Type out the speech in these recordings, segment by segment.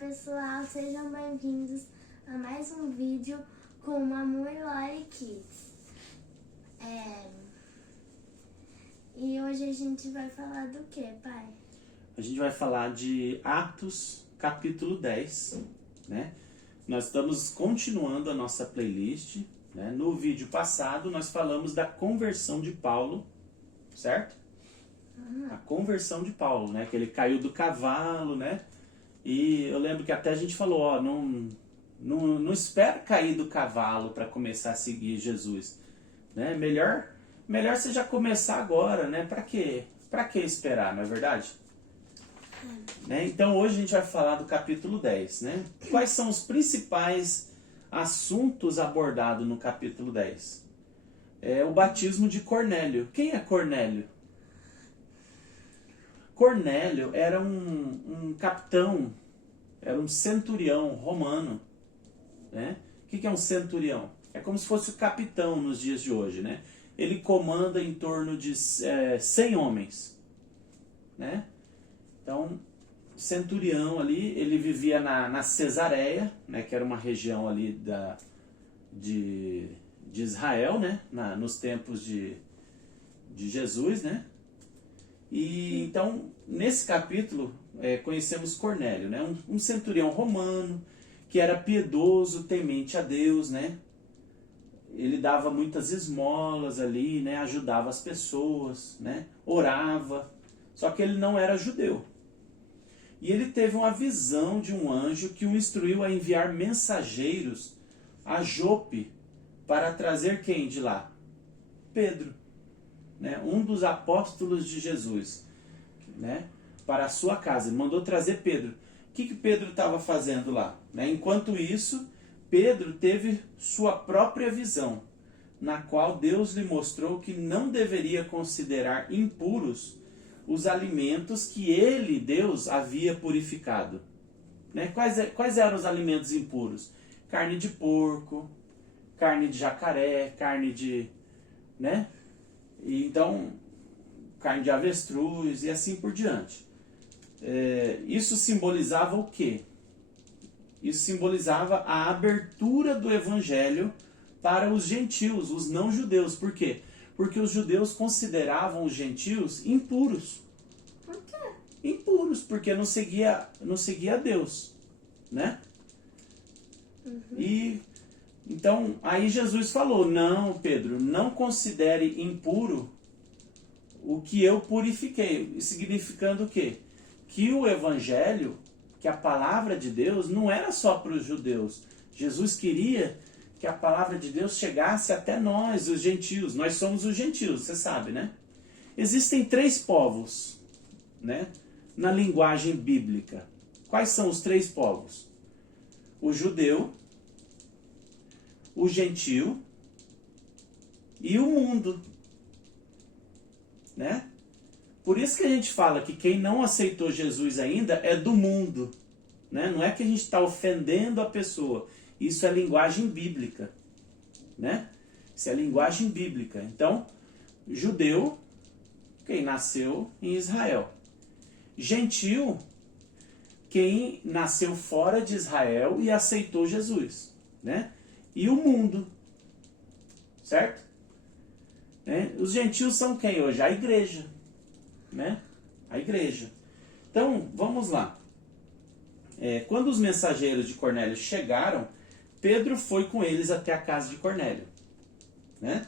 pessoal, sejam bem-vindos a mais um vídeo com Mamu e Lori Kids. E hoje a gente vai falar do que, pai? A gente vai falar de Atos, capítulo 10, né? Nós estamos continuando a nossa playlist, né? No vídeo passado nós falamos da conversão de Paulo, certo? A conversão de Paulo, né? Que ele caiu do cavalo, né? E eu lembro que até a gente falou, ó, não espera cair do cavalo para começar a seguir Jesus, né? Melhor você já começar agora, né? Para quê? Para que esperar, não é verdade? Né? Então hoje a gente vai falar do capítulo 10, né? Quais são os principais assuntos abordados no capítulo 10? O batismo de Cornélio. Quem é Cornélio? Cornélio era um capitão, era um centurião romano, né? O que é um centurião? É como se fosse o capitão nos dias de hoje, né? Ele comanda em torno de 100 homens, né? Então, centurião ali, ele vivia na Cesareia, né? Que era uma região ali de Israel, né? Nos tempos de Jesus, né? E então, nesse capítulo, conhecemos Cornélio, né? Um centurião romano, que era piedoso, temente a Deus, né? Ele dava muitas esmolas ali, né? Ajudava as pessoas, né? Orava, só que ele não era judeu. E ele teve uma visão de um anjo que o instruiu a enviar mensageiros a Jope para trazer quem de lá? Pedro. Né, um dos apóstolos de Jesus, né, para a sua casa. Ele mandou trazer Pedro. O que Pedro estava fazendo lá? Né? Enquanto isso, Pedro teve sua própria visão, na qual Deus lhe mostrou que não deveria considerar impuros os alimentos que ele, Deus, havia purificado. Né? Quais eram os alimentos impuros? Carne de porco, carne de jacaré, carne de... né? E então, carne de avestruz e assim por diante. Isso simbolizava o quê? Isso simbolizava a abertura do evangelho para os gentios, os não-judeus. Por quê? Porque os judeus consideravam os gentios impuros. Por quê? Impuros, porque não seguia Deus, né? E então, aí Jesus falou, não, Pedro, não considere impuro o que eu purifiquei. Significando o quê? Que o evangelho, que a palavra de Deus não era só para os judeus. Jesus queria que a palavra de Deus chegasse até nós, os gentios. Nós somos os gentios, você sabe, né? Existem 3 povos, né, na linguagem bíblica. Quais são os 3 povos? O judeu, o gentio e o mundo, né? Por isso que a gente fala que quem não aceitou Jesus ainda é do mundo, né? Não é que a gente está ofendendo a pessoa, isso é linguagem bíblica, né? Isso é linguagem bíblica. Então, judeu, quem nasceu em Israel. Gentio, quem nasceu fora de Israel e aceitou Jesus, né? E o mundo, certo? Os gentios são quem hoje? A igreja, né? A igreja. Então, vamos lá. Quando os mensageiros de Cornélio chegaram, Pedro foi com eles até a casa de Cornélio, né?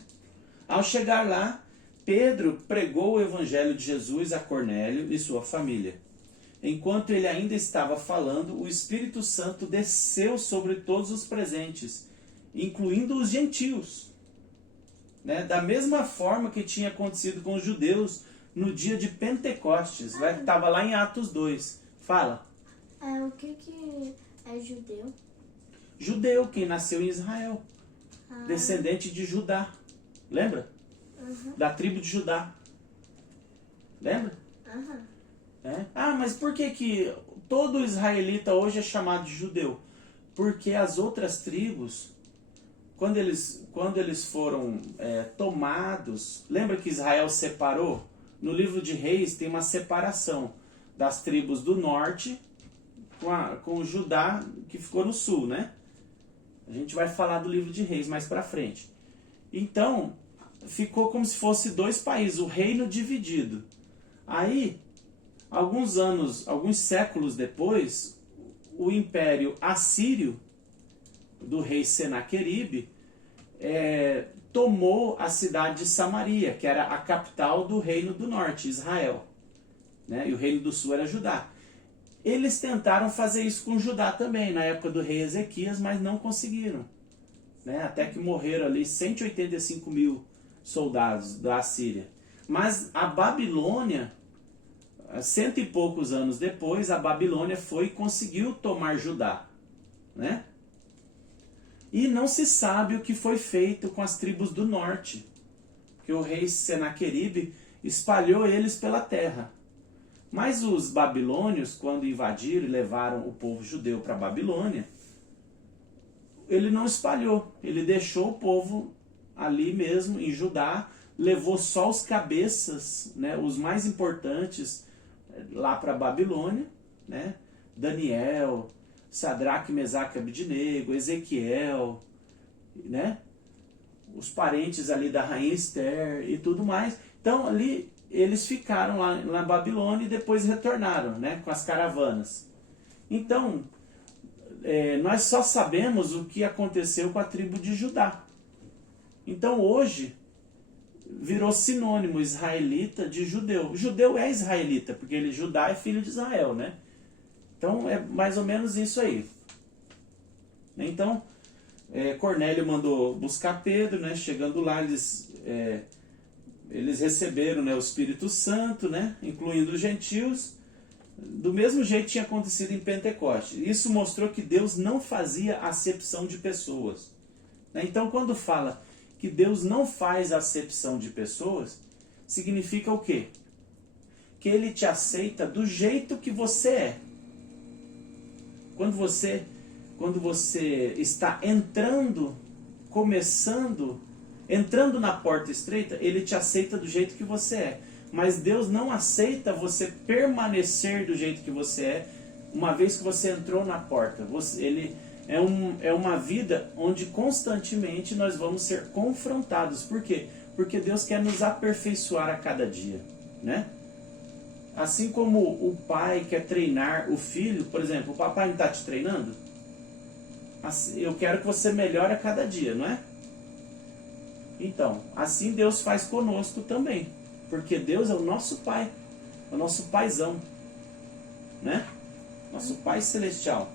Ao chegar lá, Pedro pregou o evangelho de Jesus a Cornélio e sua família. Enquanto ele ainda estava falando, o Espírito Santo desceu sobre todos os presentes, incluindo os gentios, né? Da mesma forma que tinha acontecido com os judeus no dia de Pentecostes, estava lá em Atos 2. Fala. O que é judeu? Judeu, quem nasceu em Israel, descendente de Judá, lembra? Da tribo de Judá, lembra? Mas por que todo israelita hoje é chamado de judeu? Porque as outras tribos, quando eles foram tomados, lembra que Israel separou? No livro de Reis tem uma separação das tribos do norte com Judá, que ficou no sul, né? A gente vai falar do livro de Reis mais para frente. Então, ficou como se fosse dois países, o reino dividido. Aí, alguns séculos depois, o império assírio, do rei Senaqueribe, tomou a cidade de Samaria, que era a capital do reino do norte, Israel. Né? E o reino do sul era Judá. Eles tentaram fazer isso com Judá também, na época do rei Ezequias, mas não conseguiram. Né? Até que morreram ali 185 mil soldados da Assíria. Mas a Babilônia, 100 e poucos anos depois, a Babilônia foi e conseguiu tomar Judá. Né? E não se sabe o que foi feito com as tribos do norte, porque o rei Senaqueribe espalhou eles pela terra. Mas os babilônios, quando invadiram e levaram o povo judeu para a Babilônia, ele não espalhou, ele deixou o povo ali mesmo, em Judá, levou só os cabeças, né, os mais importantes, lá para a Babilônia, né, Daniel, Sadraque, Mesaque, Abidnego, Ezequiel, né, os parentes ali da rainha Esther e tudo mais. Então ali eles ficaram lá na Babilônia e depois retornaram, né, com as caravanas. Então, nós só sabemos o que aconteceu com a tribo de Judá. Então hoje virou sinônimo israelita de judeu. O judeu é israelita, porque Judá é filho de Israel, né? Então é mais ou menos isso aí. Então, Cornélio mandou buscar Pedro, né? Chegando lá, eles receberam, né, o Espírito Santo, né, incluindo os gentios, do mesmo jeito que tinha acontecido em Pentecostes. Isso mostrou que Deus não fazia acepção de pessoas. Né? Então, quando fala que Deus não faz acepção de pessoas, significa o quê? Que Ele te aceita do jeito que você é. Quando você está entrando na porta estreita, Ele te aceita do jeito que você é. Mas Deus não aceita você permanecer do jeito que você é, uma vez que você entrou na porta. Ele é uma vida onde constantemente nós vamos ser confrontados. Por quê? Porque Deus quer nos aperfeiçoar a cada dia, né? Assim como o pai quer treinar o filho, por exemplo, o papai não está te treinando? Eu quero que você melhore a cada dia, não é? Então, assim Deus faz conosco também. Porque Deus é o nosso pai, é o nosso paizão, né? Nosso pai celestial.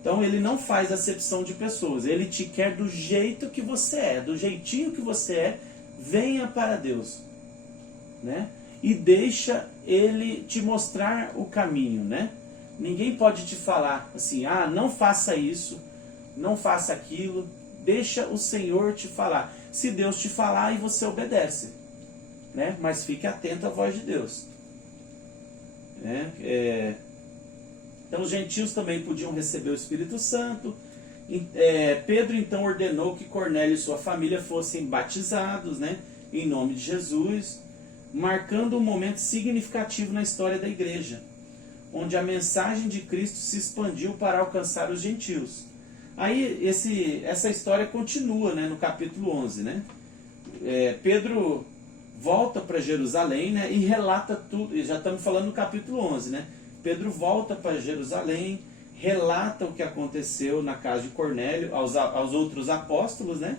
Então Ele não faz acepção de pessoas. Ele te quer do jeito que você é, do jeitinho que você é. Venha para Deus, né? E deixa Ele te mostrar o caminho, né? Ninguém pode te falar assim, não faça isso, não faça aquilo. Deixa o Senhor te falar. Se Deus te falar, aí você obedece, né? Mas fique atento à voz de Deus, né? Então os gentios também podiam receber o Espírito Santo. Pedro então ordenou que Cornélio e sua família fossem batizados, né, em nome de Jesus, marcando um momento significativo na história da igreja, onde a mensagem de Cristo se expandiu para alcançar os gentios. Aí essa história continua, né, no capítulo 11, né? Pedro volta para Jerusalém, né, e relata tudo. Já estamos falando no capítulo 11, né? Pedro volta para Jerusalém, relata o que aconteceu na casa de Cornélio aos outros apóstolos, né,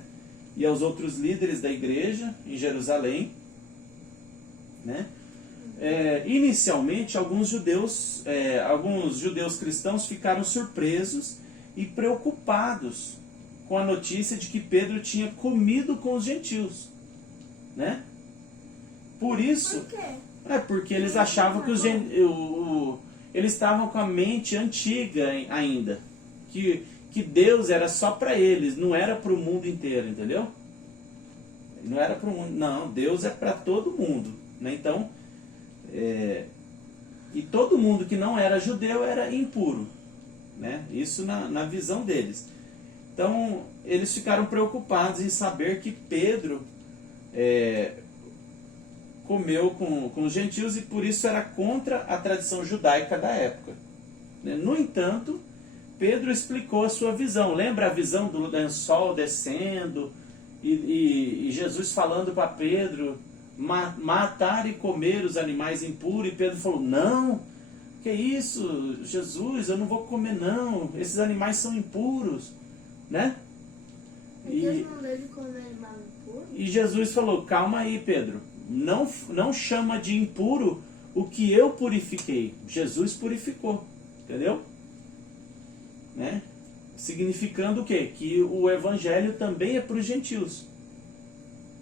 e aos outros líderes da igreja em Jerusalém, né? Inicialmente, alguns judeus cristãos ficaram surpresos e preocupados com a notícia de que Pedro tinha comido com os gentios, né? Por isso, Por quê? porque eles achavam que eles estavam com a mente antiga ainda, que Deus era só para eles, não era para o mundo inteiro, entendeu? Não era para o mundo, não, Deus é para todo mundo, né? Então, e todo mundo que não era judeu era impuro, né? Isso na visão deles. Então, eles ficaram preocupados em saber que Pedro comeu com os gentios e por isso era contra a tradição judaica da época, No entanto, Pedro explicou a sua visão. Lembra a visão do lençol descendo e Jesus falando para Pedro matar e comer os animais impuros? E Pedro falou, não, que isso, Jesus, eu não vou comer não, esses animais são impuros, né? Deus não deve comer animal impuro? E Jesus falou, calma aí, Pedro, não chama de impuro o que eu purifiquei. Jesus purificou, entendeu? Né? Significando o quê? Que o evangelho também é para os gentios,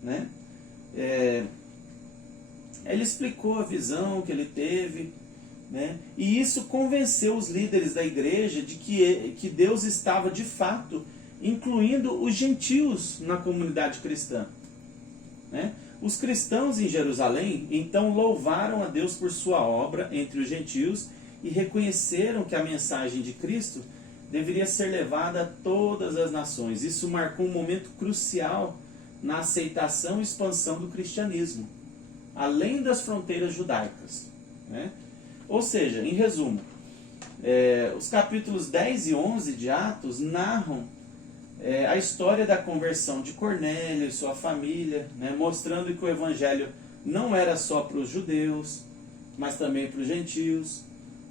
né? Ele explicou a visão que ele teve, né? E isso convenceu os líderes da igreja de que Deus estava de fato incluindo os gentios na comunidade cristã, né? Os cristãos em Jerusalém então louvaram a Deus por sua obra entre os gentios e reconheceram que a mensagem de Cristo deveria ser levada a todas as nações. Isso marcou um momento crucial na aceitação e expansão do cristianismo, além das fronteiras judaicas, né? Ou seja, em resumo, os capítulos 10 e 11 de Atos narram a história da conversão de Cornélio e sua família, né? Mostrando que o evangelho não era só para os judeus, mas também para os gentios.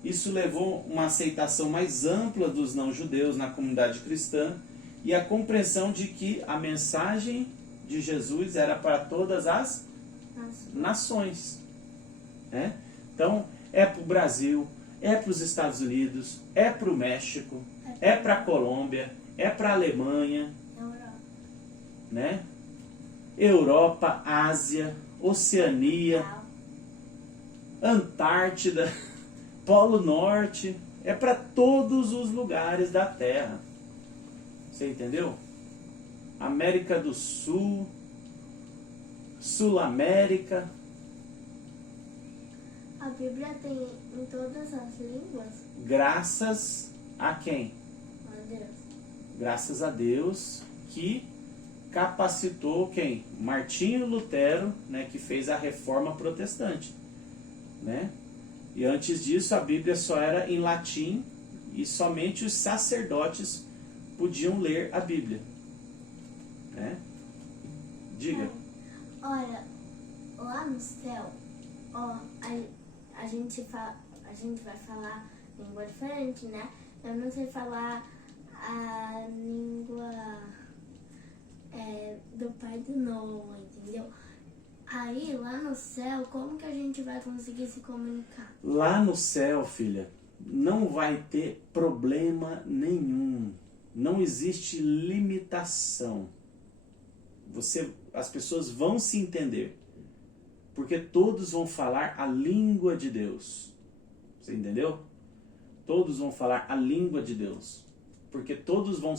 Isso levou uma aceitação mais ampla dos não-judeus na comunidade cristã e a compreensão de que a mensagem de Jesus era para todas as nações, né? Então, é para o Brasil, é para os Estados Unidos, é para o México, é para a Colômbia, é para a Alemanha, né? Europa, Ásia, Oceania, Antártida, Polo Norte, é para todos os lugares da Terra. Você entendeu? América do Sul, Sul-América. A Bíblia tem em todas as línguas? Graças a quem? A Deus. Graças a Deus que capacitou quem? Martinho Lutero, né, que fez a reforma protestante, né? E antes disso a Bíblia só era em latim e somente os sacerdotes podiam ler a Bíblia, né? Diga. Olha, lá no céu, ó, a gente vai falar língua diferente, né? Eu não sei falar a língua do pai do Noah, entendeu? Aí, lá no céu, como que a gente vai conseguir se comunicar? Lá no céu, filha, não vai ter problema nenhum. Não existe limitação. As pessoas vão se entender. Porque todos vão falar a língua de Deus. Você entendeu? Todos vão falar a língua de Deus. Porque todos vão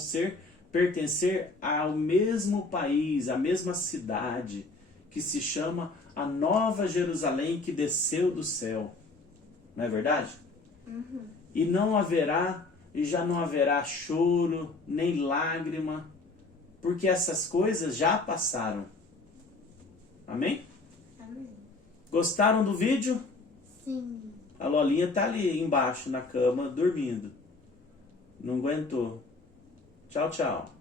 pertencer ao mesmo país, à mesma cidade, que se chama a Nova Jerusalém que desceu do céu. Não é verdade? Uhum. E já não haverá choro, nem lágrima, porque essas coisas já passaram. Amém? Amém. Gostaram do vídeo? Sim. A Lolinha tá ali embaixo na cama dormindo. Não aguentou. Tchau, tchau.